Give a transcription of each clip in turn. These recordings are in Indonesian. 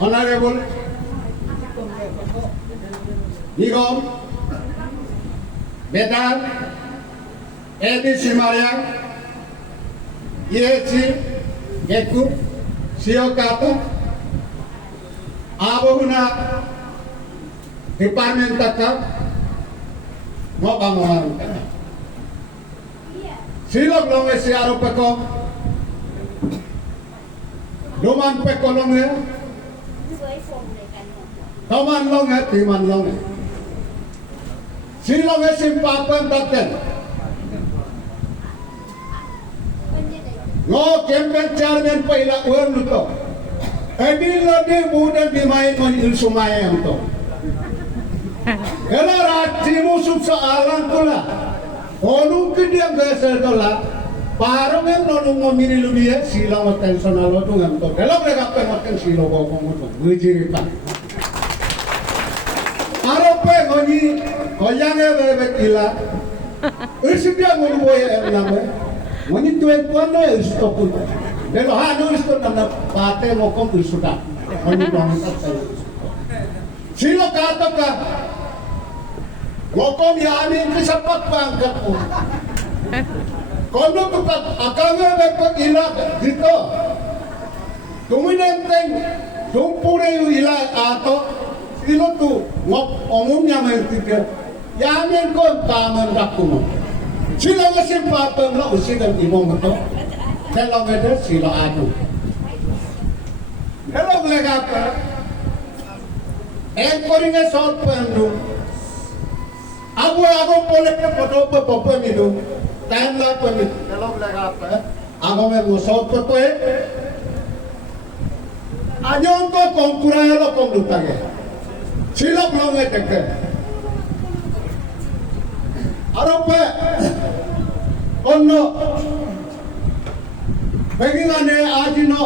Honorable Nigom Bedar Edi Simaryang EHC Gekut Siokata Abohuna Department Takap mau bangun silok long si aro peko doman peko long ya doman long ya timan long ya silok simpapan takken lo kempen chairman पहिला वर luto edilo de budan dimain kon ilsumaya to Kalau rati musuh seorang tula, orang kedua besar tula, baru yang nolung memilih lebih silang makan sana lo tu ngam tu. Kalau mereka makan silang bawa kamu tu, berjeritan. Arab ngoni, kayaknya bebek gila. Usia ngoni boya nama, ngoni tuan lo usia pun. Kalau hanu usia nama pate mokom usia, ngoni bangsa saya. Silang kata ka. Mokom yamin kesepak bangkat pun. Kono tukat akangnya bepat ilah gitu. Kemudian teng tumpure ilah atau ilo tu ngop omumnya mereka. Yamin kon taman rakumu. Sila ngasih pateng lo usikan imong itu. Kalau ada sila adu. Kalau mereka apa? Koringnya sort pendu. Aku boleh foto apa itu, time lapse itu. Kalau mereka apa? Aku mau short foto Anyong ko kongkurai lo kong lutage. Silap lo ngedeke. Arope konno begingane ajino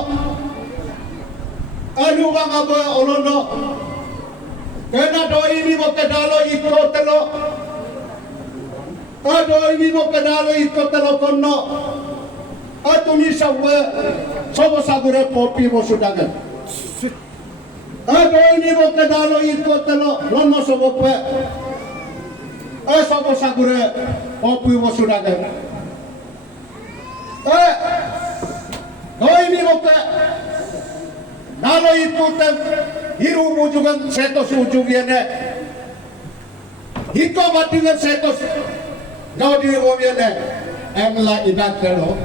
anu bang apa olono kena doi ini mau kedalo ikut telo doi ini mau kedalo ikut telo konno atumi sawe sobo sagure popi mo sudangan doi ini mau kedalo ikut telo lono sobo pe sobo sagure popi mo sudangan doi ini mau ke nalo ikutan hiru mujugan setos ujungnya hiko batingan setos kau di rumahnya emla idak telo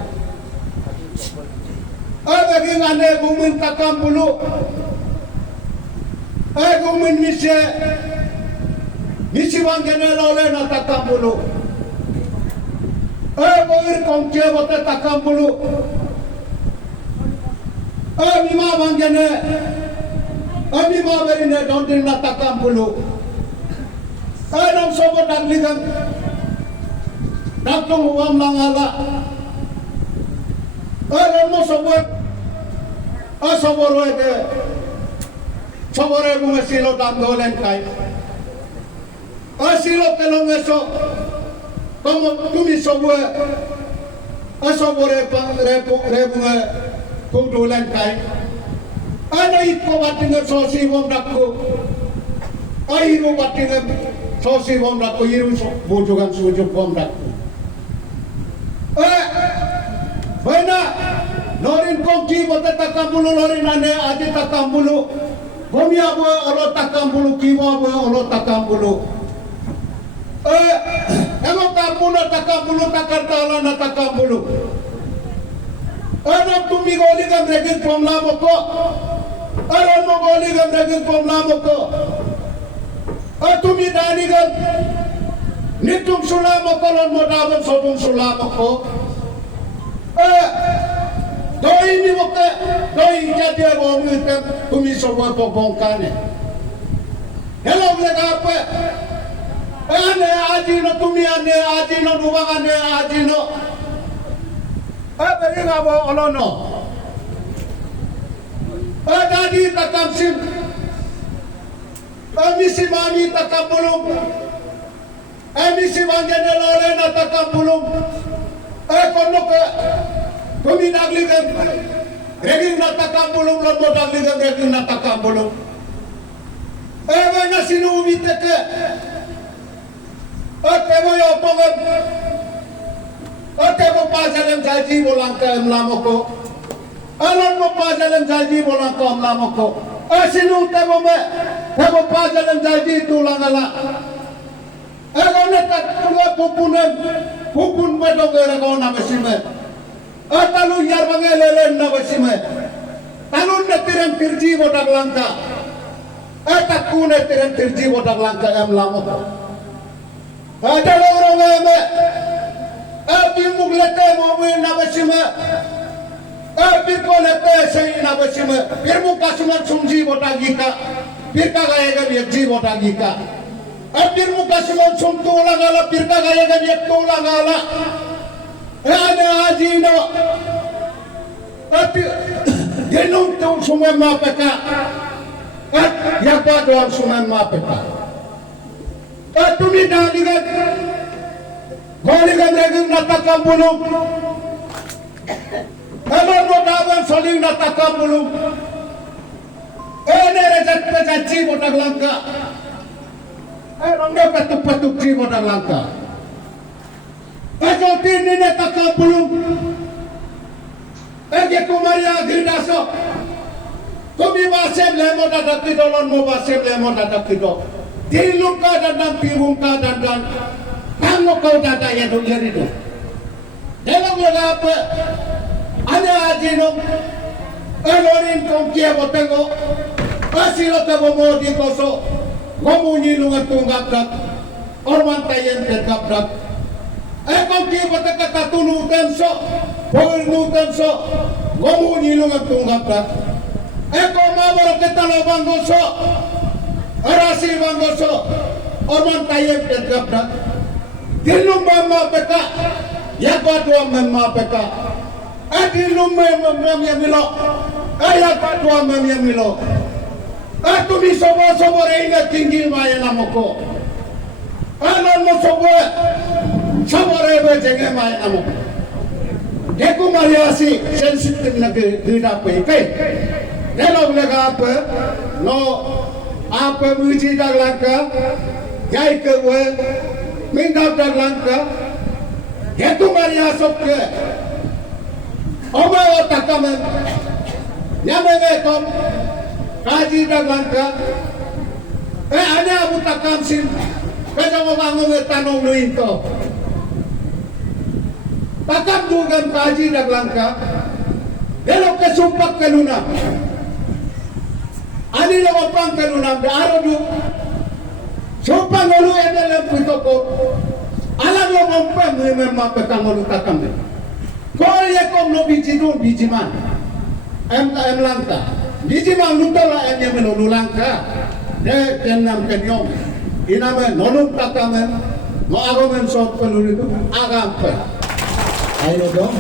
bagi ngane gumin takam bulu gumin misi wanggene lole na takam bulu boir kongce bote takam bulu mima wanggene mima berine dontin na takam bulu nam sobo dagligan daktung uam langala mo sobo sobore bunga silo dandolen kai silo telong eso como tumi sobo sobore bunga kudulen kai ana iko batinga sosi bom dakku airu batinga sosi bom dakku iru bujugan sujuk bom dakku Bena norin kongki bote takambulu norin ane aji takambulu gomi abo olo takambulu kiwa abo olo takambulu emo takambulu takambulu takartala na takambulu Ano tumi goli gam regit pomla moko Ano mo goli gam regit pomla moko Tumi dani gam nitum sula moko lon mo dabon sobong sula moko doi ni moke doi jadi wong itu tumi sobo bongkane hello mereka apa ane ajino tumi ane ajino duwang ane ajino beri ngabo olono tadi takam sim misi mami takam bulung misi manggene lole na takam bulung kono ke kami nagligan reging natakambulong lo modal ligang reging natakambulong. Na sinumite ke. Ote mo yo pongan. Ote mo pasalem jaji bolang ka emlamoko. Alon mo pasalem jaji bolang ka emlamoko. Sinu te mo me. Te mo pasalem jaji tulang ala. Agone tak tuwa pupunan. Pupun me dongere ko na mesime. Talu yar bangelelen na mesime. Talun na tirem tirji bodak langka. Takune tirem tirji bodak langka emlamoko. Ada orang ame, abimuk lete mobil nabasima, abirko lete sei nabasima, birmuk kasuman sumji botagika, birka gaya gabiakji botagika, abirmuk kasuman sumtu langala, birka gaya gabiaktu langala, ada ajino, tapi genung tu sumai mapeka, yang paduan sumai mapeka. Tumi daligan, goligan reging natakam bulung, kalau mau dawan saling natakam bulung, ini rejat pejaci bodak langka, orang dia patuk ji bodak langka, kalau ini natakam bulung, dia kumaria gildaso, kami basem lemon dadak kita lon mau basem lemon dadak kita. Dilung ka dan piwung ka dan kamu kau data ya dong jadi tu. Dalam apa? Ada ajinong alorin kong kia botengo asilo tabo mo di koso ngomuni lungan tunggap dak orman tayen tergap dak kong kia botenga tatunutan so pulnutan so ngomuni lungan tunggap dak kong mabara ketalo banggo so Arasi banggoso, orman tayem tergabrak. Dilum mama peka, yakwadwa mama peka. Dilum mama milo, yakwadwa mama milo. Tumi sobo reina tinggi maya namoko. Alam mo sobo rebe jenge maya namoko. Deku mariasi sensitif na gida pe. Delog lega apa? No. Apa muji dak langka, jai ke we, mindap dak langka, itu Maria sokke, oma otakamen, nyamenge kom, kaji dak langka, ane abu takam sin, kaja mo bangun tanong nuinto, takam dugan kaji dak langka, delok kesumpak keluna. Ani lo pang kanunam da arodu sopa ngolu eda le pitoko ala lo mompa memang petangolu takam de ko ye kom no biji man em langka biji man lutola em ye melo langka de tenam kenyom iname nonum takam no agomen sot peluru itu agam pe ayo dong